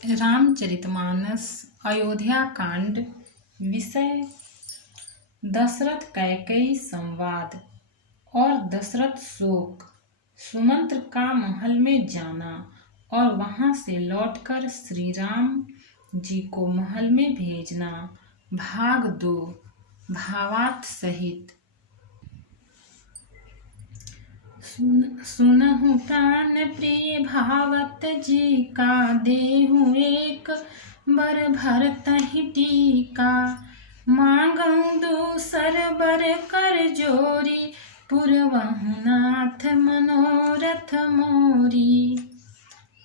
रामचरितमानस अयोध्या कांड। विषय दशरथ कैकेयी संवाद और दशरथ शोक। सुमंत्र का महल में जाना और वहां से लौटकर श्री राम जी को महल में भेजना। भाग 2 भावार्थ सहित। सुनहु प्राण प्रिय भावत जी का, देहु एक बर भरतहि टीका। मांगहु दूसर बर कर जोरी, पुरवहु नाथ मनोरथ मोरी।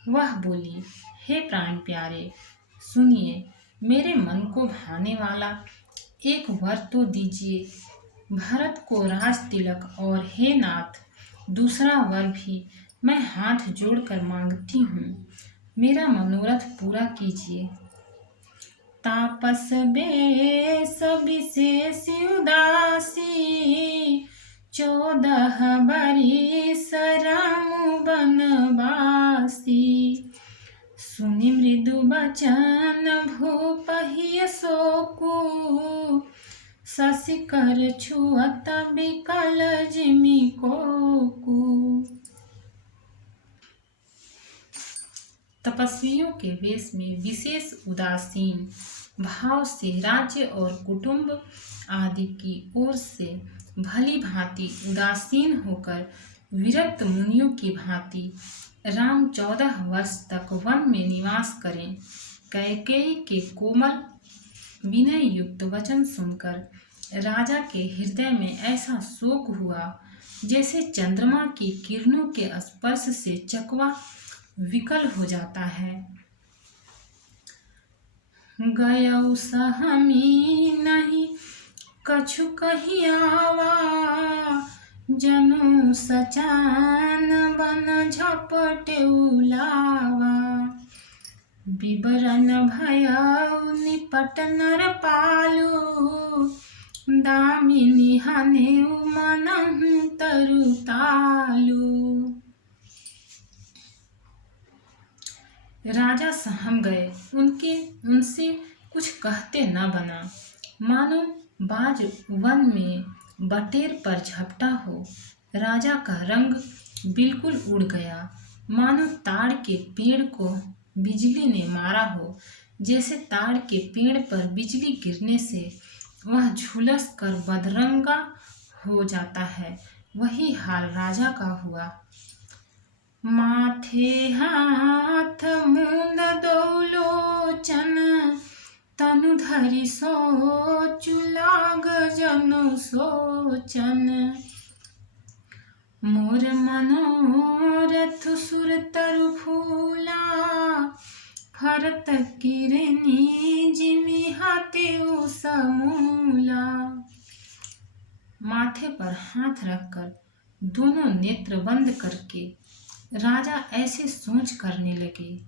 वह बोली, हे प्राण प्यारे, सुनिए, मेरे मन को भाने वाला एक वर तो दीजिए। भरत को राज तिलक और हे नाथ दूसरा वर भी मैं हाथ जोड़कर मांगती हूँ, मेरा मनोरथ पूरा कीजिए। तापस बेश विशेष उदासी, 14 बरिस राम बनवासी। सुनि मृदु बचन भूपहि शोकु, शशि कर छुअत विकल जिमि कोकु। तपस्वियों के वेश में विशेष उदासीन भाव से राज्य और कुटुंब आदि की ओर से भली भांति उदासीन होकर विरक्त मुनियों की भांति राम 14 वर्ष तक वन में निवास करें। कैकेयी के कोमल विनय युक्त वचन सुनकर राजा के हृदय में ऐसा शोक हुआ जैसे चंद्रमा की किरणों के स्पर्श से चकवा विकल हो जाता है। गयौ सहमी नहीं कछु कहि आवा, जनु सचान बन झपटे उलावा। विवरण भयउ निपट नर पालू, दामिनी हनेउ मनहु तरुतालू। राजा सहम गए, उनसे कुछ कहते न बना। मानो बाज वन में बटेर पर झपटा हो। राजा का रंग बिल्कुल उड़ गया, मानो ताड़ के पेड़ को बिजली ने मारा हो। जैसे ताड़ के पेड़ पर बिजली गिरने से वह झुलस कर बदरंगा हो जाता है, वही हाल राजा का हुआ। माथे हाथ मूंद दौलोचन, तनु धरि सोचु लाग जनु सोचन। मोर मनोरथ सुर तरु फूला, भरत किरनी जिमि हाथेउ समूला। माथे पर हाथ रखकर दोनों नेत्र बंद करके राजा ऐसे सोच करने लगे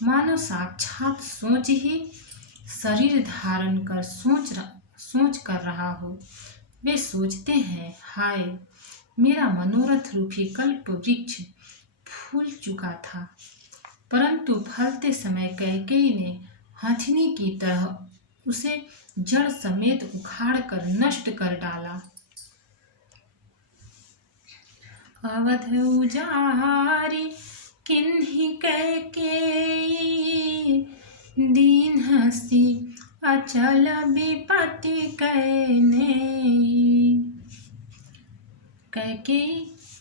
मानो साक्षात सोच ही शरीर धारण कर सोच कर रहा हो। वे सोचते हैं, हाय, मेरा मनोरथ रूपी कल्प वृक्ष फूल चुका था, परंतु फलते समय कैकेयी ने हथिनी की तरह उसे जड़ समेत उखाड़ कर नष्ट कर डाला। अवध उजारी किन्हि कैकेयी, दीन हसी अचल विपत्ति कैनेयी। कैकेयी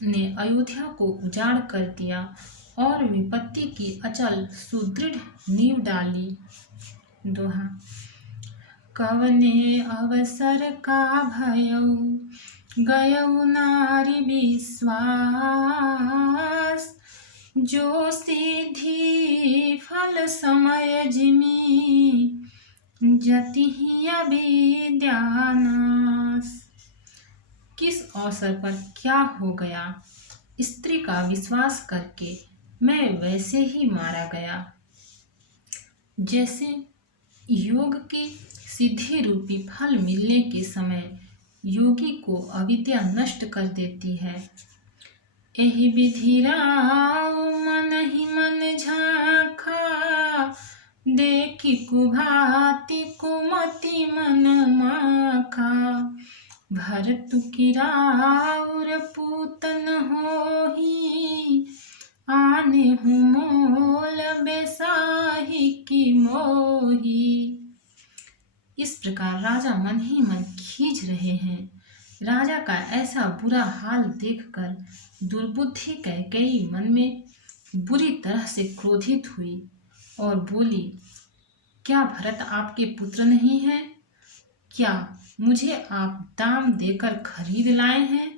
ने अयोध्या को उजाड़ कर दिया और विपत्ति की अचल सुदृढ़ नींव डाली। दोहा। कवने अवसर का भयउ, गयउ नारी विश्वास। जो सिद्धि फल समय जिमि, जतिहि अविद्या नाश। किस अवसर पर क्या हो गया, स्त्री का विश्वास करके मैं वैसे ही मारा गया। जैसे योग की सिद्धि रूपी फल मिलने के समय योगी को अविद्या नष्ट कर देती है। एहि विधि राव मन ही मन झांखा, देखी कुभाति कुमति मन माखा। भरत की राउर पूतन होही, आने हूँ मोल बेसाही की मोही। इस प्रकार राजा मन ही मन खींच रहे हैं। राजा का ऐसा बुरा हाल देखकर दुर्बुद्धि कैकेयी मन में बुरी तरह से क्रोधित हुई और बोली, क्या भरत आपके पुत्र नहीं हैं? क्या मुझे आप दाम देकर खरीद लाए हैं?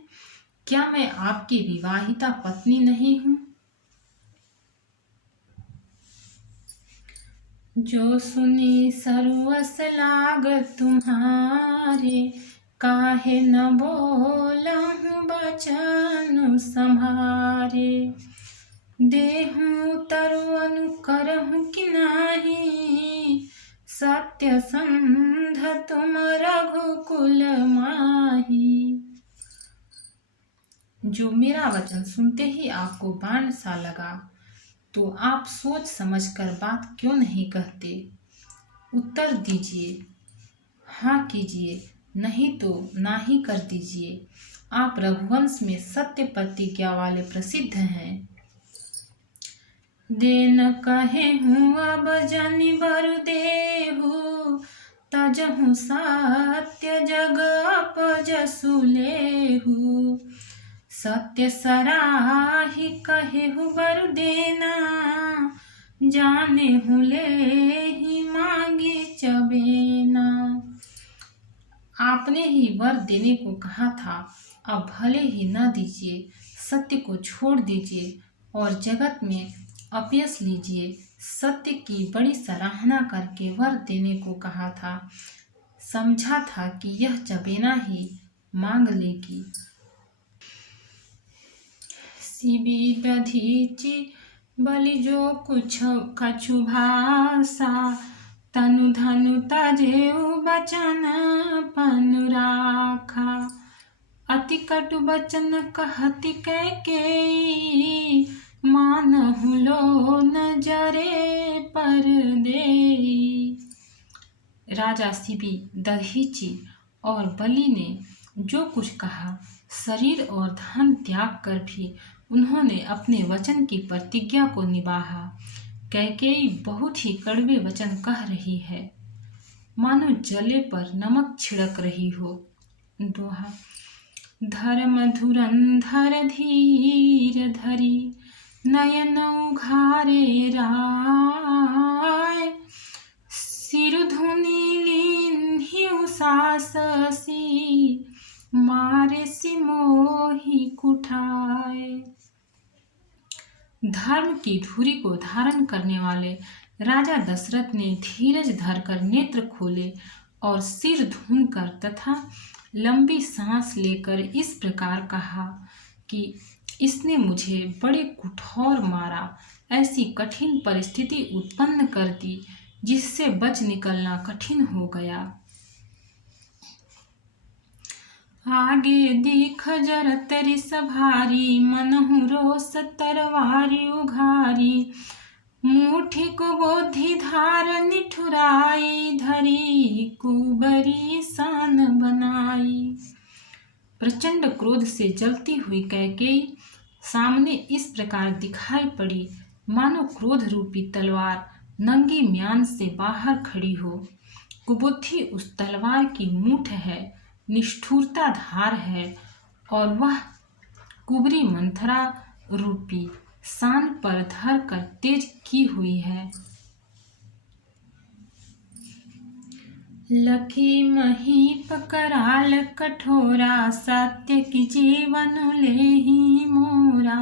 क्या मैं आपकी विवाहिता पत्नी नहीं हूँ? जो सुनी सर्वस लाग तुम्हारे, काहे न बोलहु बचन सम्हारे। देहूँ तरुअनु करहु कि नाही, सत्य संध तुम रघुकुल माही। जो मेरा वचन सुनते ही आपको बाण सा लगा, तो आप सोच समझकर बात क्यों नहीं कहते? उत्तर दीजिए, हाँ कीजिए, नहीं तो ना ही कर दीजिए। आप रघुवंश में सत्य प्रतिज्ञा वाले प्रसिद्ध हैं। देन कहे हूँ अब जनि बर देहु, तजहु सत्य जग अपजसु लेहु। सत्य सराही कहे हूँ बर देना, जाने हूँ ले ही मांगी चबेना। आपने ही वर देने को कहा था, अब भले ही न दीजिए, सत्य को छोड़ दीजिए और जगत में अपयश लीजिए। सत्य की बड़ी सराहना करके वर देने को कहा था, समझा था कि यह चबेना ही मांग लेगी। शिबी दधीचि बलि जो कुछ कछु भाषा, तनु धनु तजेउ बचन पनु राखा। अति कटु बचन कहति कैकेयी, मानहु लो नजरे पर देई। राजा शिबी, दधीचि और बलि ने जो कुछ कहा, शरीर और धन त्याग कर भी उन्होंने अपने वचन की प्रतिज्ञा को निभाया। कैकेयी बहुत ही कड़वे वचन कह रही है, मानो जले पर नमक छिड़क रही हो। दोहा। धर्म धुरंधर धीर धरी, नयन उघारे राय। सिर धुनि लीन्हि साससी, मारे सिमोहि कुठाय। धर्म की धुरी को धारण करने वाले राजा दशरथ ने धीरज धरकर नेत्र खोले और सिर धूनकर तथा लंबी सांस लेकर इस प्रकार कहा कि इसने मुझे बड़े कठोर मारा, ऐसी कठिन परिस्थिति उत्पन्न कर दी जिससे बच निकलना कठिन हो गया। आगे दीख जरत रिस भारी, मनहु रोष तरवारी उघारी। मुठी कुबोधि धार निठुराई, धरी कुबरी सान बनाई। प्रचंड क्रोध से जलती हुई कैकेयी सामने इस प्रकार दिखाई पड़ी, मानो क्रोध रूपी तलवार नंगी म्यान से बाहर खड़ी हो। कुबुद्धि उस तलवार की मूठ है, निष्ठुरता धार है और वह कुबरी मंथरा रूपी सान पर धर कर तेज की हुई है। लखी महीप कराल कठोरा, सत्य की जीवन लेहि मोरा।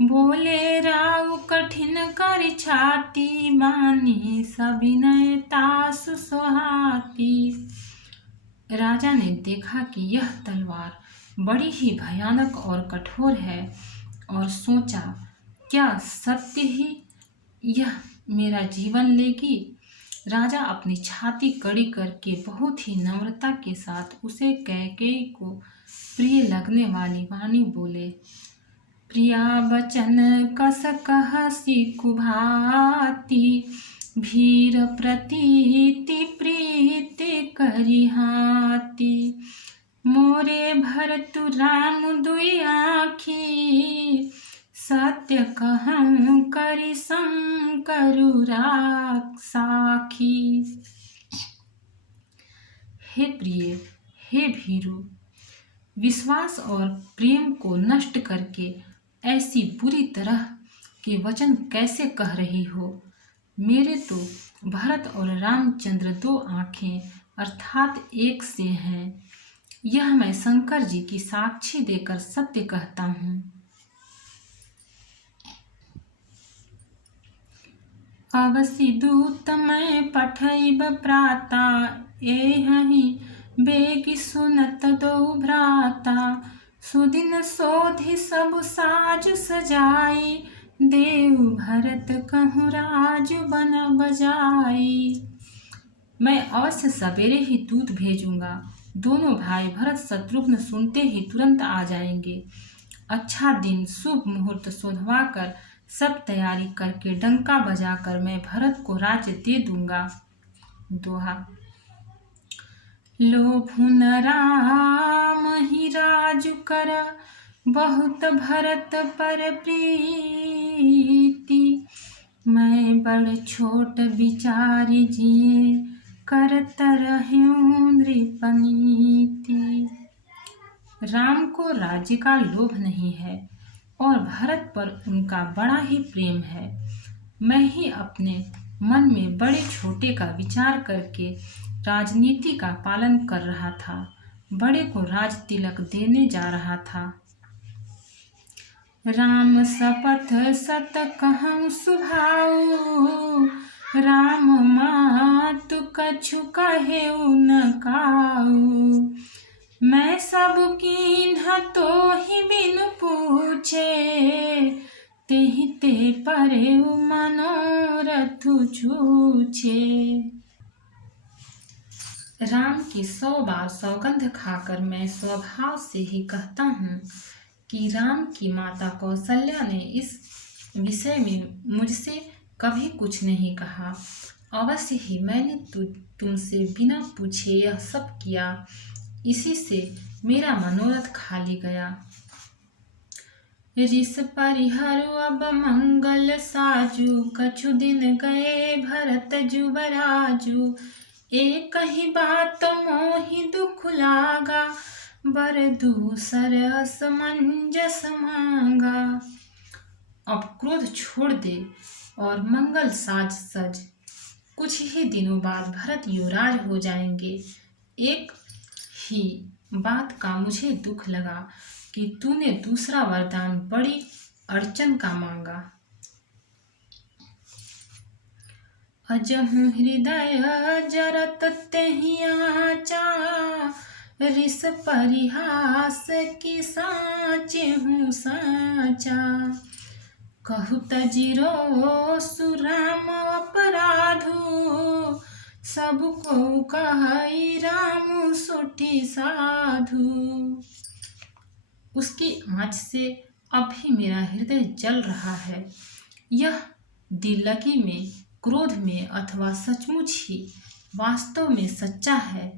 बोले राउ कठिन कर छाती, मानी सविनय तासु सोहाती। राजा ने देखा कि यह तलवार बड़ी ही भयानक और कठोर है और सोचा, क्या सत्य ही यह मेरा जीवन लेगी? राजा अपनी छाती कड़ी करके बहुत ही नम्रता के साथ उसे कैकेयी को प्रिय लगने वाली वाणी बोले, प्रिया बचन कस कहसी कुभाती, भीर प्रतीति प्रीति करिहाती। मोरे भरतु राम दुई आँखी, सत्य कहूँ करि शंकरु साखी। हे प्रिय, हे भीरु, विश्वास और प्रेम को नष्ट करके ऐसी बुरी तरह के वचन कैसे कह रही हो। मेरे तो भरत और रामचंद्र दो आँखें अर्थात एक से हैं। यह मैं शंकर जी की साक्षी देकर सत्य कहता हूँ। अवसि दूत मैं पठैब प्राता, एहि बेगी सुनत दो भ्राता। सुदिन सोधि सब साज सजाई, देव भरत कहूँ राज बन बजाई। मैं अवश्य सवेरे ही दूत भेजूंगा। दोनों भाई भरत शत्रुघ्न सुनते ही तुरंत आ जाएंगे। अच्छा दिन शुभ मुहूर्त शोधवा कर सब तैयारी करके डंका बजाकर मैं भरत को राज्य दे दूंगा। दोहा। लोभुन राम ही राजु कर, बहुत भरत पर प्रीति। मैं बड़ छोट विचारी जिए, करत रहूं नृपनीति। राम को राज्य का लोभ नहीं है और भरत पर उनका बड़ा ही प्रेम है। मैं ही अपने मन में बड़े छोटे का विचार करके राजनीति का पालन कर रहा था। बड़े को राज तिलक देने जा रहा था। राम शपथ सत कहूँ सुभाऊ, राम मातु कछु कहेउ न काऊ। मैं सब कीन्ह तो ही बिनु पूछे, तेहि ते परेउ मनोरथु छूछे। राम की 100 बार सौगंध खाकर मैं स्वभाव से ही कहता हूँ कि राम की माता कौशल्या ने इस विषय में मुझसे कभी कुछ नहीं कहा। अवश्य ही मैंने तुमसे बिना पूछे यह सब किया, इसी से मेरा मनोरथ खाली गया। ऋष परिहरु अब मंगल साजू, कछु दिन गए भरत जुबराजू। एक ही बात मोहि दुख लागा, बर दूसर असमंजस मांगा। अब क्रोध छोड़ दे और मंगल साज सज। कुछ ही दिनों बाद भरत युवराज हो जाएंगे। एक ही बात का मुझे दुख लगा कि तूने दूसरा वरदान बड़ी अड़चन का मांगा। अजहु हृदय जरत तेहि आचा, ऋष परिहास की साचे हूँ साचा। कहु तजिरो सुराम अपराधु, सब को कहई राम सोठी साधु। उसकी आँच से अब भी मेरा हृदय जल रहा है। यह दिल्लगी में, क्रोध में अथवा सचमुच ही वास्तव में सच्चा है।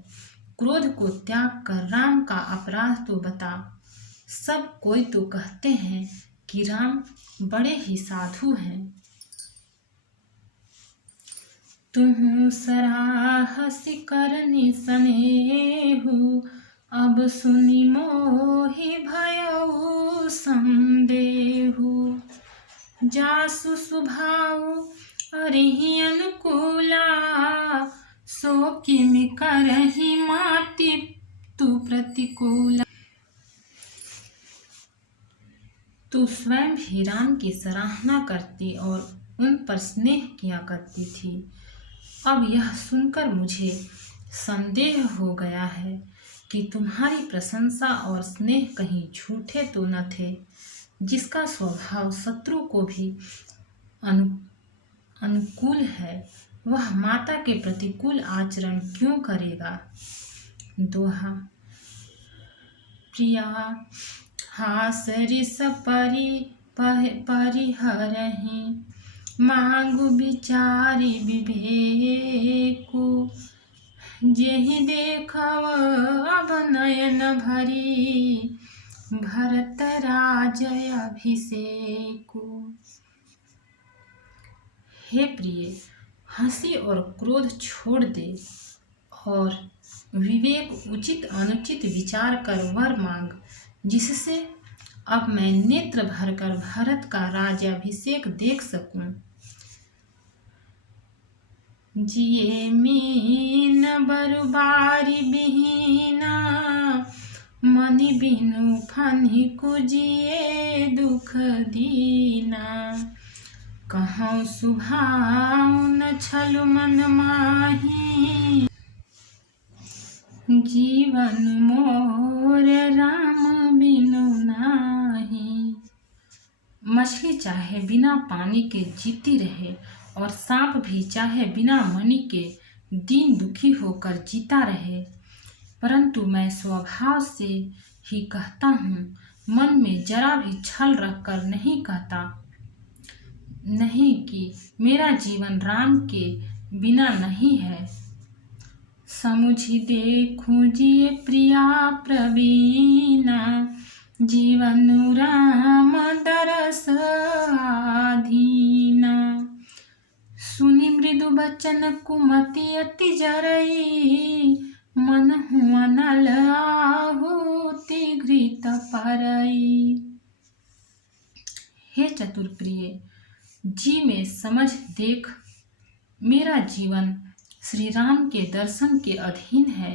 क्रोध को त्याग कर राम का अपराध तो बता। सब कोई तो कहते हैं कि राम बड़े ही साधु हैं। तुहु सराहसि करनि सनेहु, अब सुनि मोहि भयउ संदेहु। जासु सुभाउ अरिहि अनुकूला, सो किमि करहि माति तु प्रतिकूला। तू स्वयं भी राम की सराहना करती और उन पर स्नेह किया करती थी। अब यह सुनकर मुझे संदेह हो गया है कि तुम्हारी प्रशंसा और स्नेह कहीं झूठे तो न थे। जिसका स्वभाव शत्रु को भी अनुकूल है, वह माता के प्रतिकूल आचरण क्यों करेगा। दोहा। प्रिया हास ऋष परिहरहि, मांगु विचारी विवेकु, जेहि देखव अब नयन भरी, भरत राजय अभिषेकु। हे प्रिय, हंसी और क्रोध छोड़ दे और विवेक उचित अनुचित विचार कर वर मांग, जिससे अब मैं नेत्र भरकर भरत का राज्याभिषेक देख सकूं। जिये मीन बरुबारी बिहीना, मनि बिनु फनिकु जिये दुख दीना। कहूँ सुभाऊ न छलु मन माही, जीवन मोर राम बिनु नाही। मछली चाहे बिना पानी के जीती रहे और सांप भी चाहे बिना मणि के दीन दुखी होकर जीता रहे, परंतु मैं स्वभाव से ही कहता हूँ, मन में जरा भी छल रखकर नहीं कहता, नहीं कि मेरा जीवन राम के बिना नहीं है। समुझि देखूं जिये प्रिया प्रवीणा, जीवन राम दरस आधीना। सुनि मृदु बचन कुमति अति जरई, मन हुआ नल आहुति घृत परई। हे चतुर प्रिय, जी में समझ देख, मेरा जीवन श्री राम के दर्शन के अधीन है।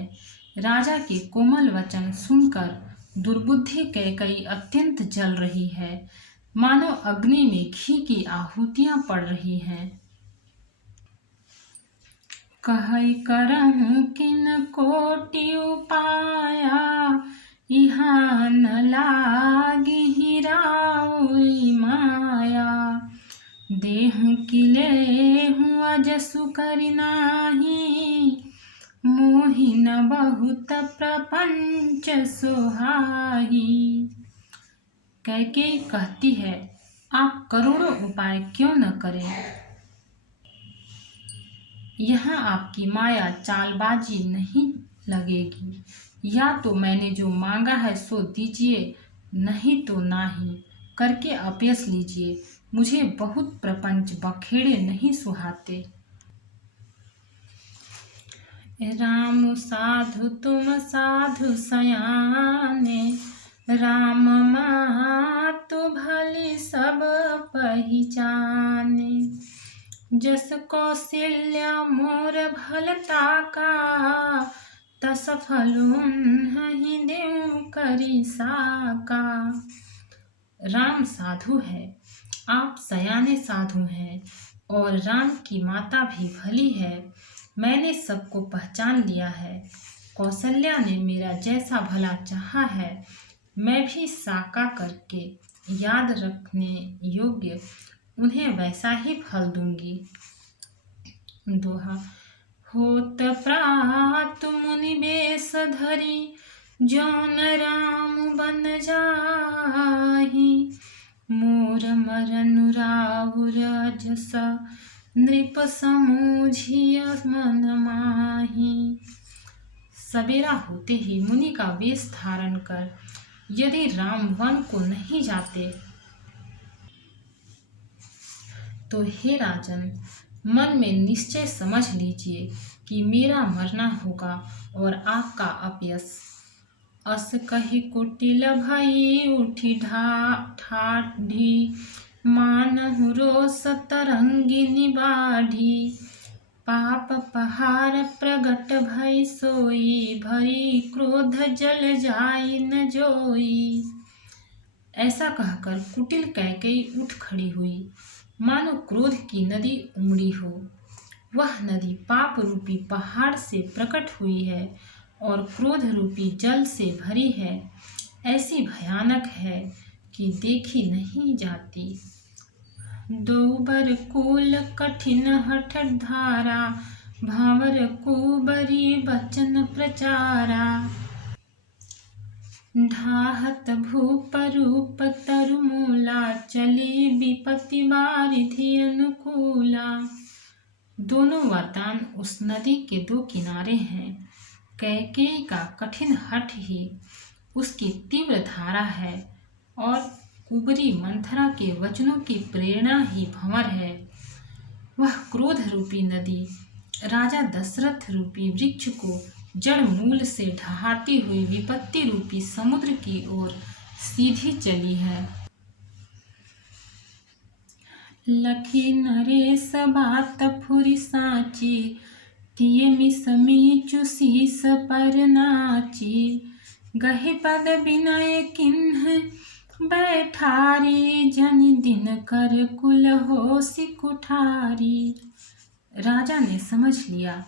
राजा के कोमल वचन सुनकर दुर्बुद्धि कैकई अत्यंत जल रही है, मानो अग्नि में घी की आहुतियां पड़ रही हैं। कहई करहूं किन कोटि उपाया, इहाँ न लागी हिराउई माया। देहु किलेहु अजसु करि नाही, मोहि न बहुत प्रपंच सोहाई। कैकेयी कहती है, आप करोड़ों उपाय क्यों न करें, यहाँ आपकी माया चालबाजी नहीं लगेगी। या तो मैंने जो मांगा है सो दीजिए, नहीं तो नाही करके अपयस लीजिए। मुझे बहुत प्रपंच बखेड़े नहीं सुहाते। राम साधु तुम साधु सयाने, राम मातु भली सब पहिचाने। जस कौशल्या मोर भलता का, तस फल उन्हि देउ करि साका। राम साधु है, आप सयाने साधु हैं और राम की माता भी भली है। मैंने सबको पहचान लिया है। कौशल्या ने मेरा जैसा भला चाहा है, मैं भी साका करके याद रखने योग्य उन्हें वैसा ही फल दूंगी। दोहा। होत प्रात मुनि बेश धरी, जौन राम बन जाहि। मोर मरनु राहुर जस, नृप समूझिय मन माही। सवेरा होते ही मुनि का वेश धारण कर यदि राम वन को नहीं जाते, तो हे राजन, मन में निश्चय समझ लीजिए कि मेरा मरना होगा और आपका अपयस। अस कही कुटिल भई उठी ठाढ़ी, मानहु रोष तरंगिनी बाढ़ी। पाप पहाड़ प्रगट भई सोई, भरी क्रोध जल जाई न जोई। ऐसा कहकर कुटिल कैकेयी उठ खड़ी हुई, मानो क्रोध की नदी उमड़ी हो। वह नदी पाप रूपी पहाड़ से प्रकट हुई है और क्रोध रूपी जल से भरी है। ऐसी भयानक है कि देखी नहीं जाती। दोबर कूल कठिन हठ धारा, भावर कुबरी बचन प्रचारा। ढाहत भूप रूप तरुमूला, चली विपत्ति वारिधि अनुकूला। दोनों वरदान उस नदी के दो किनारे हैं। कैकेयी का कठिन हठ ही उसकी तीव्र धारा है और कुबरी मंथरा के वचनों की प्रेरणा ही भंवर है। वह क्रोध रूपी नदी राजा दशरथ रूपी वृक्ष को जड़ मूल से ढहाती हुई विपत्ति रूपी समुद्र की ओर सीधी चली है। लखी नरेश बात फुरि साची, तिये मिसमीचु शीस पर नाची। गहि पद विनय किन्ह बैठारी, जनि दिन कर कुल होसि कुठारी। राजा ने समझ लिया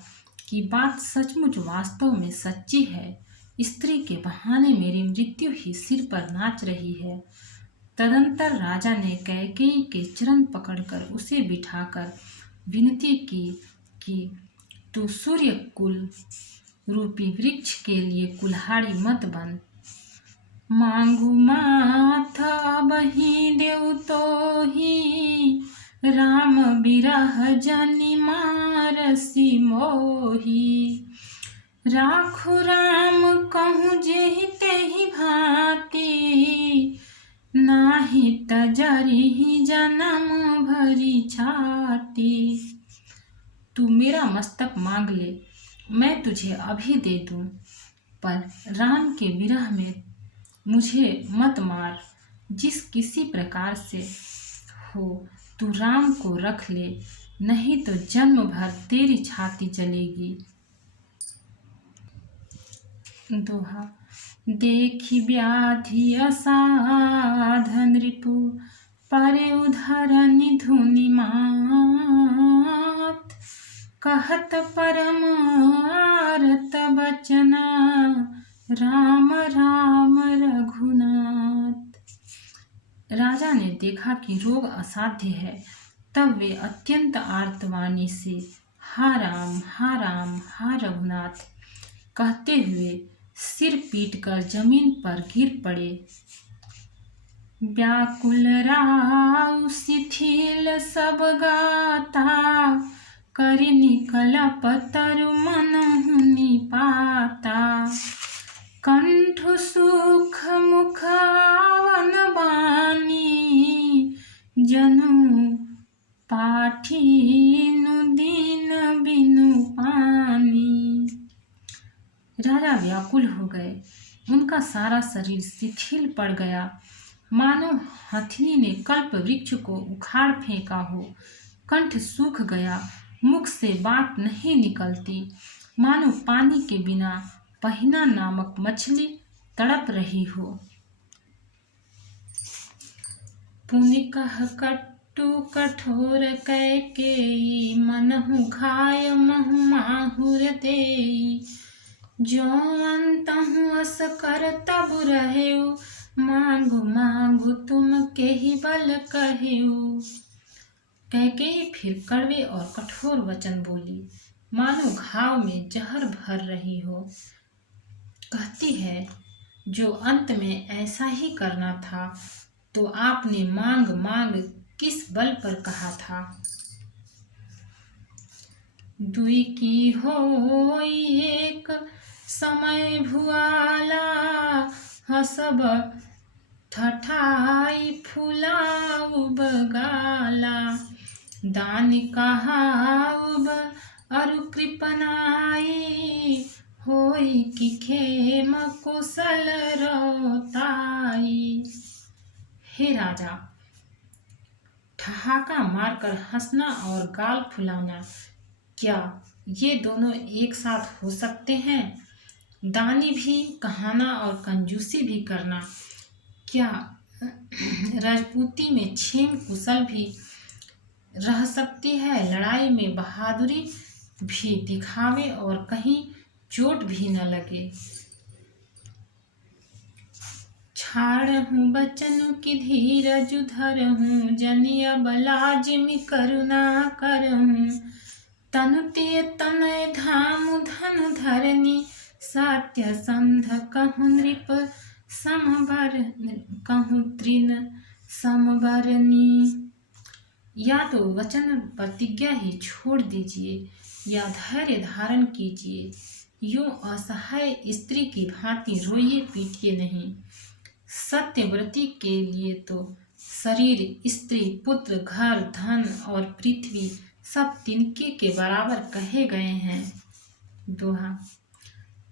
कि बात सचमुच वास्तव में सच्ची है। स्त्री के बहाने मेरी मृत्यु ही सिर पर नाच रही है। तदंतर राजा ने कैकेयी के चरण पकड़कर उसे बिठाकर विनती की कि तू सूर्य कुल रूपी वृक्ष के लिए कुल्हाड़ी मत बन। मांगू माथ अबहि देउ तोहि, राम बिरह जनि मारसि मोहि। राखु राम कहूँ जेहि तेहि भांति, नाही तजरिहि जन्म भरी छाती। तू मेरा मस्तक मांग ले, मैं तुझे अभी दे दूं, पर राम के विरह में मुझे मत मार। जिस किसी प्रकार से हो तू राम को रख ले, नहीं तो जन्म भर तेरी छाती जलेगी। दोहा। देखी व्याधि असाध नृपु, परे उधर निधुनि मात। कहत परम आरत बचना, राम राम रघुनाथ। राजा ने देखा कि रोग असाध्य है, तब वे अत्यंत आर्तवाणी से हा राम हा रघुनाथ कहते हुए सिर पीटकर जमीन पर गिर पड़े। व्याकुल राउ शिथिल सब गाता, करि निकलप तरु मनहुनि पाता। कंठ सुख मुख आवन बानी, जनु पाठिनु दीन बिनु पानी। राजा व्याकुल हो गए, उनका सारा शरीर शिथिल पड़ गया, मानो हथिनी ने कल्प वृक्ष को उखाड़ फेंका हो। कंठ सूख गया, मुख से बात नहीं निकलती, मानो पानी के बिना पहिना नामक मछली तड़प रही हो। पुनि कह कट्टु कठोर कैकेयी, मनहु घाय महु माहुर देई। जो अंतहु अस कर तब रहेउ, मांगु मांगु तुम केहि बल कहेउ। कैकेयी फिर कड़वे और कठोर वचन बोली, मानो घाव में जहर भर रही हो। कहती है, जो अंत में ऐसा ही करना था तो आपने मांग मांग किस बल पर कहा था। दुई की होई एक समय भुआला, हसब ठठाई फुलाउब गाला। दान कहाउब अरु कृपनाई, होई कि खेम कुशल रोताई। हे राजा, ठहाका मारकर हंसना और गाल फुलाना, क्या ये दोनों एक साथ हो सकते हैं? दानी भी कहाना और कंजूसी भी करना, क्या राजपूती में क्षेम कुशल भी रह सकती है? लड़ाई में बहादुरी भी दिखावे और कहीं चोट भी न लगे। छाड़हूँ बचन की धीरज धरहूँ, जनिया बलाजिमि करुणा करहूँ। तनु ते तनय धाम धनु धरनी, सात्य संध कहु नृप समबर कहूँ तृण समबरनी। या तो वचन प्रतिज्ञा ही छोड़ दीजिए या धैर्य धारण कीजिए। यूं असहाय स्त्री की भांति रोइए पीटिए नहीं। सत्यव्रती के लिए तो शरीर, स्त्री, पुत्र, घर, धन और पृथ्वी सब तिनके के बराबर कहे गए हैं। दोहा।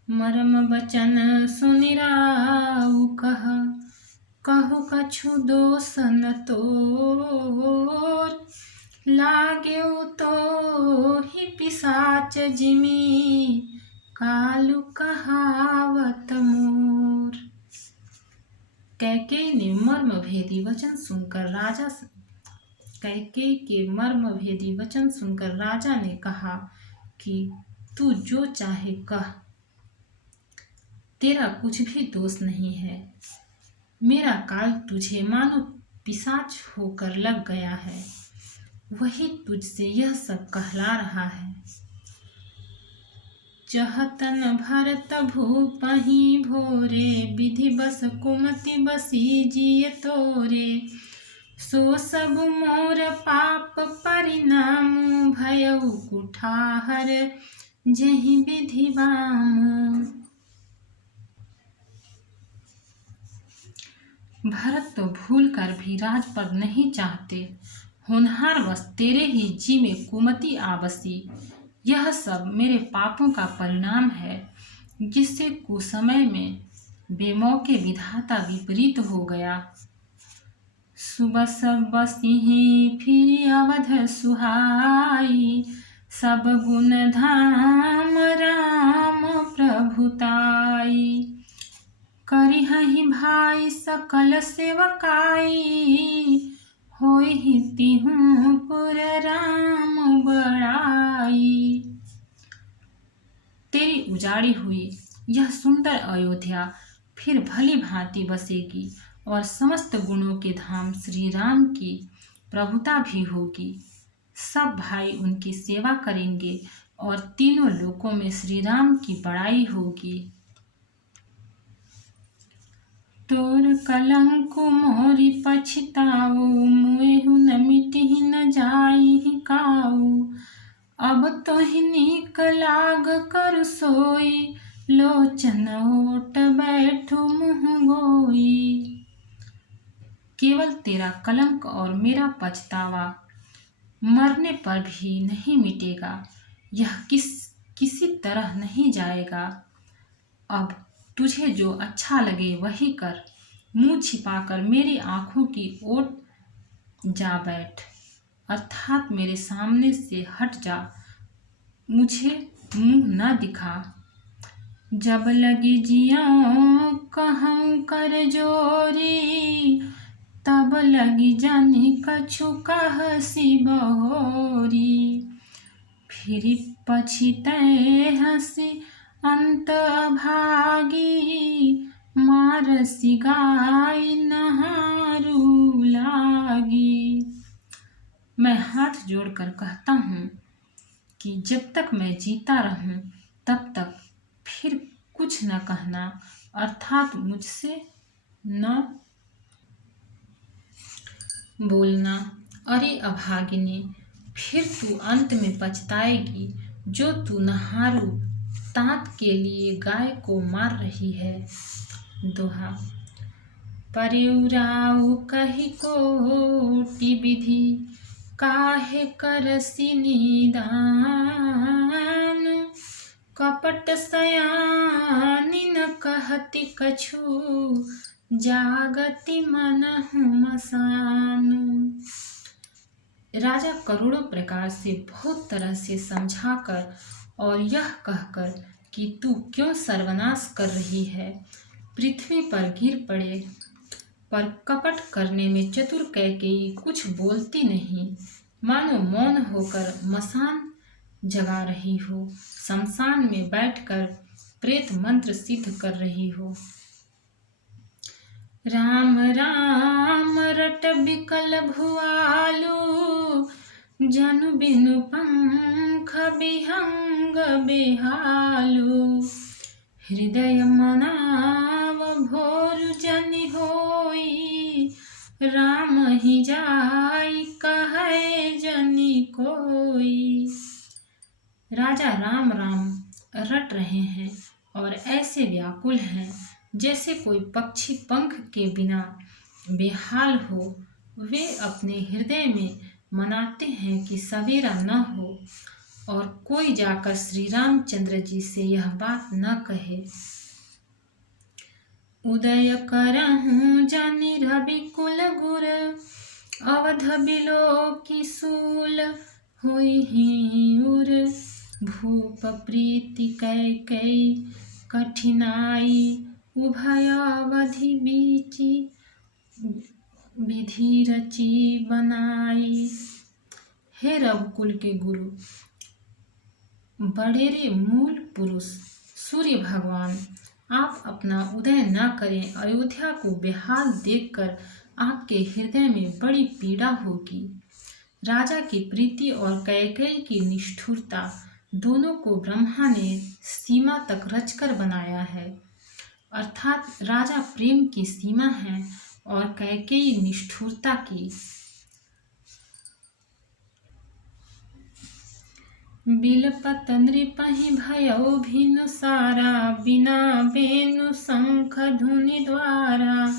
मरम बचन सुनिराउ कहु कछु दोष न तोर। लाग्यो तो ही पिशाच जिमी कालु कहावत मोर। कैकेयी ने मर्मभेदी वचन सुनकर राजा ने कहा कि तू जो चाहे कह, तेरा कुछ भी दोष नहीं है। मेरा काल तुझे मानो पिशाच होकर लग गया है, वही तुझसे यह सब कहला रहा है। चहतन भरत भूपहि भोरे, विधि बस कुमति बसी जिय तोरे। सो सब मोर पाप परिणाम, भयउ कुठाहर जहि विधि बाम। भरत तो भूल कर भी राजपद नहीं चाहते, होनहार बस तेरे ही जी में कुमति आ बसी। यह सब मेरे पापों का परिणाम है, जिससे कुसमय में बेमौके विधाता विपरीत हो गया। सुबस बसिहि फिर अवध सुहाई, सब गुण धाम राम प्रभुताई। करिहहि भाई सकल सेवकाई, होई तिहुँ पुर राम बड़ाई। तेरी उजाड़ी हुई यह सुंदर अयोध्या फिर भली भांति बसेगी और समस्त गुणों के धाम श्री राम की प्रभुता भी होगी। सब भाई उनकी सेवा करेंगे और तीनों लोकों में श्री राम की बड़ाई होगी। तोर कलंक मोरि पछताऊ, मुएहु न मिटहि न जाइहि काऊ। अब तोहि नीक लाग कर सोई, लोचन ओट बैठु मुँह गोई। केवल तेरा कलंक और मेरा पछतावा मरने पर भी नहीं मिटेगा, यह किसी तरह नहीं जाएगा। अब तुझे जो अच्छा लगे वही कर, मुंह छिपाकर मेरी आंखों की ओर जा बैठ, अर्थात मेरे सामने से हट जा, मुझे मुंह न दिखा। जब लगी जियों कहूँ कर जोरी, तब लगी जानी कछु कहसी बहोरी। फिर पछितै हंसी अंत अभागी, मारसी गाय नहारू लागी। मैं हाथ जोड़कर कहता हूँ कि जब तक मैं जीता रहूं तब तक फिर कुछ न कहना, अर्थात मुझसे न बोलना। अरे अभागिनी, फिर तू अंत में पछताएगी जो तू नहारू तात के लिए गाय को मार रही है। दोहा। परिउराऊ कही कोटि विधि, काहे करसी निदान। कपट सयानी न कहती कछु, जागति मनहु मसानु। राजा करोड़ों प्रकार से बहुत तरह से समझाकर और यह कहकर कि तू क्यों सर्वनाश कर रही है, पृथ्वी पर गिर पड़े, पर कपट करने में चतुर कैकेयी कुछ बोलती नहीं, मानो मौन होकर मसान जगा रही हो, शमशान में बैठकर प्रेत मंत्र सिद्ध कर रही हो। राम राम रट बिकल भुआलू, जनु बिनु पंख विहंग बेहालू। हृदय मनाव भोर जन होई, राम ही जाई कहे जनि कोई। राजा राम राम रट रहे हैं और ऐसे व्याकुल हैं जैसे कोई पक्षी पंख के बिना बेहाल हो। वे अपने हृदय में मनाते हैं कि सवेरा न हो और कोई जाकर श्री रामचंद्र जी से यह बात न कहे। उदय करहूँ जनि रवि कुल गुर, अवध बिलो की सूल हुई ही उर। भूप प्रीति कैकई कठिनाई, उभयावधि बीची विधि रची बनाई। हे रघुकुल के गुरु, बड़ेरे मूल पुरुष सूर्य भगवान, आप अपना उदय न करें। अयोध्या को बेहाल देखकर आपके हृदय में बड़ी पीड़ा होगी। राजा की प्रीति और कैकेयी की निष्ठुरता दोनों को ब्रह्मा ने सीमा तक रचकर बनाया है। अर्थात राजा प्रेम की सीमा है और कैकेयी निष्ठुरता की। बिलपत नृपहि भयो भिनु सारा, बिना बेनु शंख धुनि द्वारा।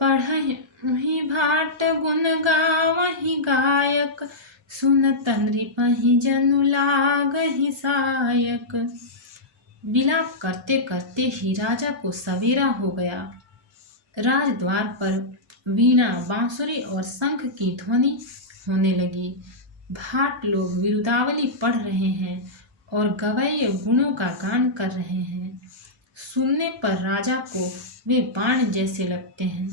पढ़हि भाट गुण गावहि गायक, सुनत नृपहि जनु लागहि सायक। विलाप करते करते ही राजा को सवेरा हो गया। राजद्वार पर वीणा, बांसुरी और शंख की ध्वनि होने लगी। भाट लोग विरुदावली पढ़ रहे हैं और गवैये गुणों का गान कर रहे हैं। सुनने पर राजा को वे बाण जैसे लगते हैं।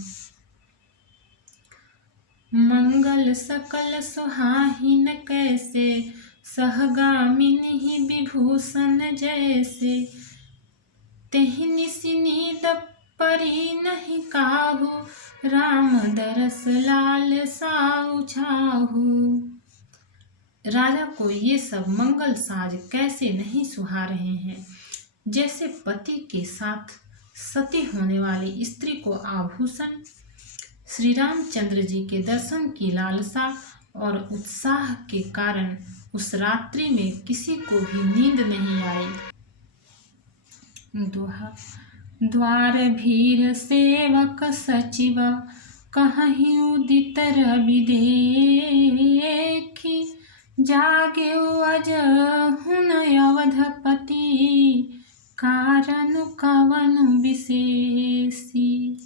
मंगल सकल सुहाहिन कैसे, सहगामिनी विभूषण जैसे। तेहि निसि नींद परी नहीं काहू, राम दरस लाल साउ छाहू। राजा को ये सब मंगल साज कैसे नहीं सुहा रहे हैं, जैसे पति के साथ सती होने वाली स्त्री को आभूषण। श्री रामचंद्र जी के दर्शन की लालसा और उत्साह के कारण उस रात्रि में किसी को भी नींद नहीं आई। दोहा। द्वार भीर सेवक सचिव, कहीं उदित रवि देखी। जागे अजहुन अवधपति, कारण कवन विशेषी।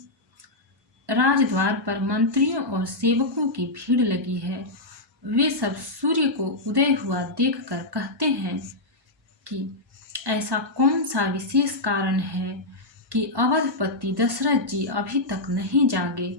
राजद्वार पर मंत्रियों और सेवकों की भीड़ लगी है। वे सब सूर्य को उदय हुआ देखकर कहते हैं कि ऐसा कौन सा विशेष कारण है कि अवधपति दशरथ जी अभी तक नहीं जागे।